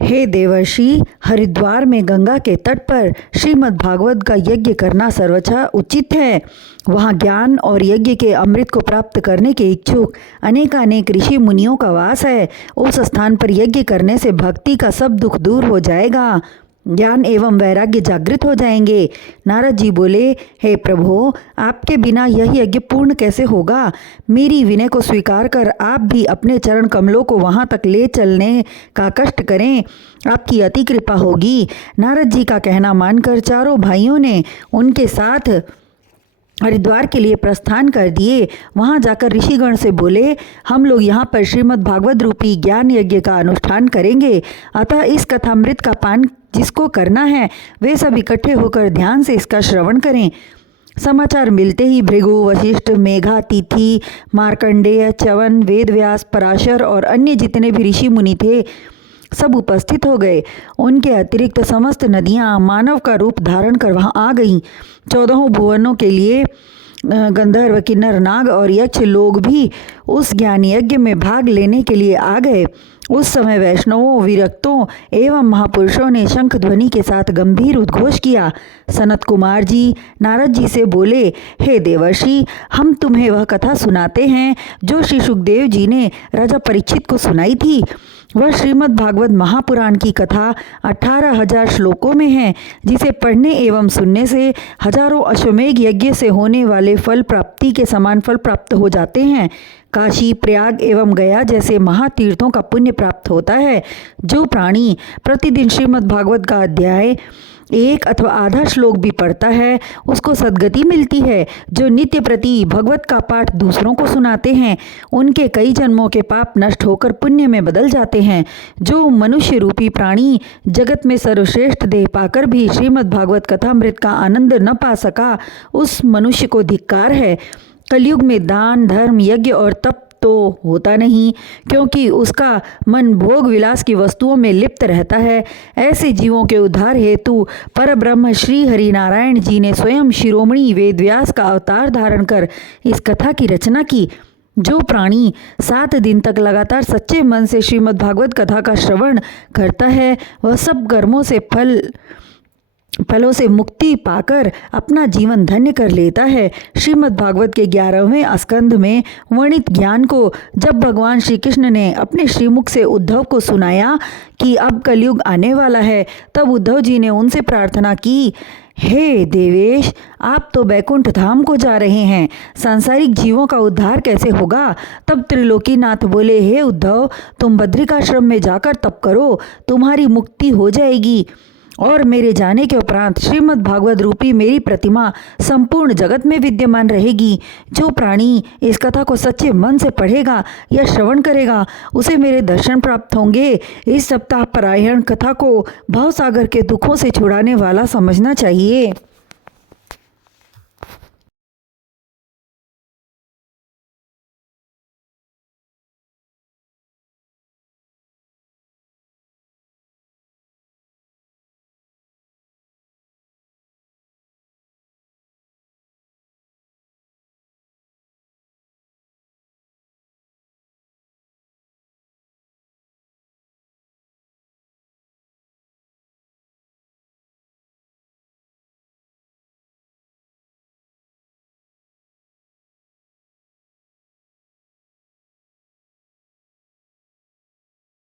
हे देवर्षि, हरिद्वार में गंगा के तट पर श्रीमद् भागवत का यज्ञ करना सर्वथा उचित है। वहाँ ज्ञान और यज्ञ के अमृत को प्राप्त करने के इच्छुक अनेकानेक ऋषि मुनियों का वास है। उस स्थान पर यज्ञ करने से भक्ति का सब दुख दूर हो जाएगा, ज्ञान एवं वैराग्य जागृत हो जाएंगे। नारद जी बोले, हे प्रभु, आपके बिना यह यज्ञ पूर्ण कैसे होगा? मेरी विनय को स्वीकार कर आप भी अपने चरण कमलों को वहां तक ले चलने का कष्ट करें, आपकी अति कृपा होगी। नारद जी का कहना मानकर चारों भाइयों ने उनके साथ हरिद्वार के लिए प्रस्थान कर दिए। वहां जाकर ऋषिगण से बोले, हम लोग यहाँ पर श्रीमद् भागवत रूपी ज्ञान यज्ञ का अनुष्ठान करेंगे, अतः इस कथामृत का पान जिसको करना है वे सब इकट्ठे होकर ध्यान से इसका श्रवण करें। समाचार मिलते ही भृगु, वशिष्ठ, मेघा, तिथि, मार्कंडेय, च्यवन, वेदव्यास, पराशर और अन्य जितने भी ऋषि मुनि थे सब उपस्थित हो गए। उनके अतिरिक्त समस्त नदियां मानव का रूप धारण कर वहां आ गईं। 14 भुवनों के लिए गंधर्व, किन्नर, नाग और यक्ष लोग भी उस ज्ञान यज्ञ में भाग लेने के लिए आ गए। उस समय वैष्णवों, विरक्तों एवं महापुरुषों ने शंख ध्वनि के साथ गंभीर उद्घोष किया। सनत कुमार जी नारद जी से बोले, हे देवर्षि, हम तुम्हें वह कथा सुनाते हैं जो श्री सुखदेव जी ने राजा परीक्षित को सुनाई थी। वह श्रीमद् भागवत महापुराण की कथा 18,000 श्लोकों में है, जिसे पढ़ने एवं सुनने से हजारों अश्वमेघ यज्ञ से होने वाले फल प्राप्ति के समान फल प्राप्त हो जाते हैं। काशी, प्रयाग एवं गया जैसे महातीर्थों का पुण्य प्राप्त होता है। जो प्राणी प्रतिदिन श्रीमद् भागवत का अध्याय एक अथवा आधा श्लोक भी पढ़ता है उसको सद्गति मिलती है। जो नित्य प्रति भगवत का पाठ दूसरों को सुनाते हैं उनके कई जन्मों के पाप नष्ट होकर पुण्य में बदल जाते हैं। जो मनुष्य रूपी प्राणी जगत में सर्वश्रेष्ठ देह पाकर भी श्रीमद् भागवत कथामृत का आनंद न पा सका उस मनुष्य को धिक्कार है। कलयुग में दान, धर्म, यज्ञ और तप तो होता नहीं, क्योंकि उसका मन भोग विलास की वस्तुओं में लिप्त रहता है। ऐसे जीवों के उद्धार हेतु परब्रह्म श्री हरि नारायण जी ने स्वयं शिरोमणि वेदव्यास का अवतार धारण कर इस कथा की रचना की। जो प्राणी 7 दिन तक लगातार सच्चे मन से श्रीमद् भागवत कथा का श्रवण करता है वह सब कर्मों से फलों से मुक्ति पाकर अपना जीवन धन्य कर लेता है। श्रीमद् भागवत के 11वें स्कंध में वर्णित ज्ञान को जब भगवान श्री कृष्ण ने अपने श्रीमुख से उद्धव को सुनाया कि अब कलयुग आने वाला है, तब उद्धव जी ने उनसे प्रार्थना की, हे देवेश, आप तो बैकुंठ धाम को जा रहे हैं, सांसारिक जीवों का उद्धार कैसे होगा? तब त्रिलोकीनाथ बोले, हे उद्धव, तुम बद्रिकाश्रम में जाकर तप करो, तुम्हारी मुक्ति हो जाएगी और मेरे जाने के उपरांत श्रीमद् भागवत रूपी मेरी प्रतिमा संपूर्ण जगत में विद्यमान रहेगी। जो प्राणी इस कथा को सच्चे मन से पढ़ेगा या श्रवण करेगा उसे मेरे दर्शन प्राप्त होंगे। इस सप्ताह पारायण कथा को भवसागर के दुखों से छुड़ाने वाला समझना चाहिए।